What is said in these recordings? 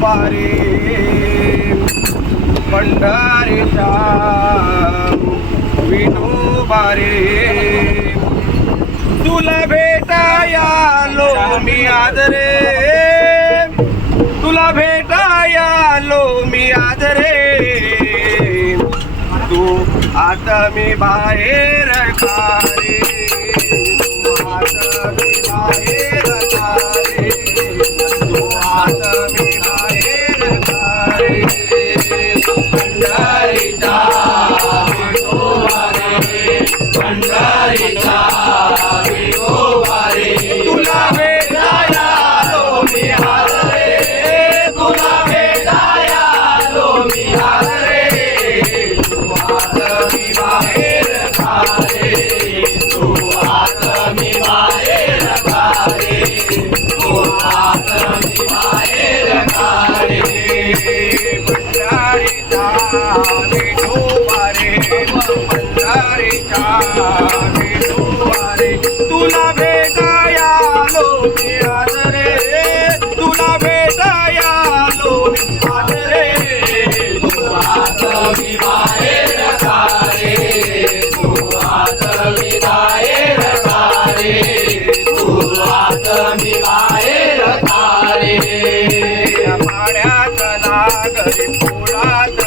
बारे विठोबारे पंढरीच्या विठोबारे तुला भेटायालो मी आज रे तुला भेटायालो मी आज रे तू आता मी बाहेर का पंढरीचा तुला भेटाया लो मी आज रे. तुला भेटाया लो मी आज रे. तू आता मी बाहेर का रे तू आता मी बाहेर का रे तू आता मी बाहेर का रे पाण्यात लागले पोळात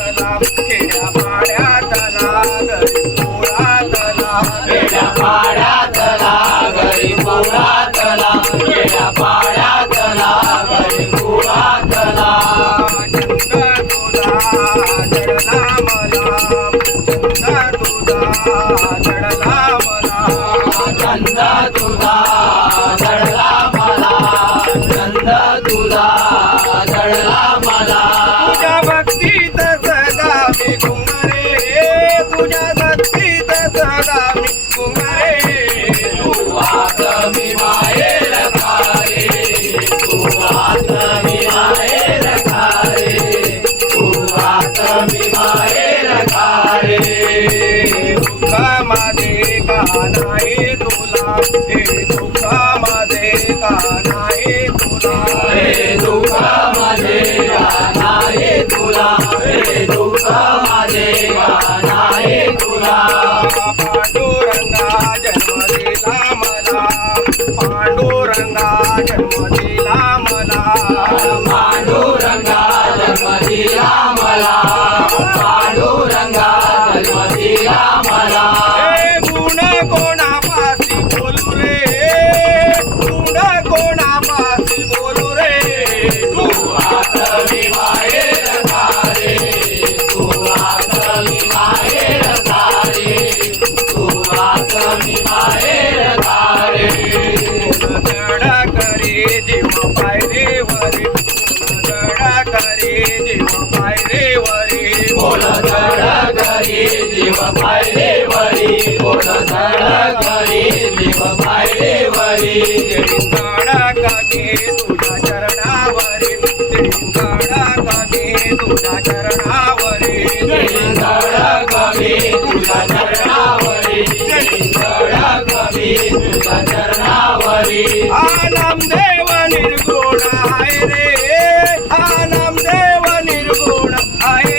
नाही तुला हे दुःख माझे का नाही तुला? हे दुःख माझे का नाही तुला? हे दुःख माझे का नाही तुला? पांडुरंगा जन्म दिला मला पांडुरंगा जन्म दिला मला. पांडुरंगा जन्म दिला मला पांडुरंगा करे जीव पायरे वरी. गडा कमी तुझ्या चरणावरी. गडा कमी तुझ्या चरणावरी. गडा कमी तुझ्या चरणावरी. गडा कमी तुझ्या चरणावरी. आनम देव निर्गुण आहे रे. आनम देव निर्गुण आहे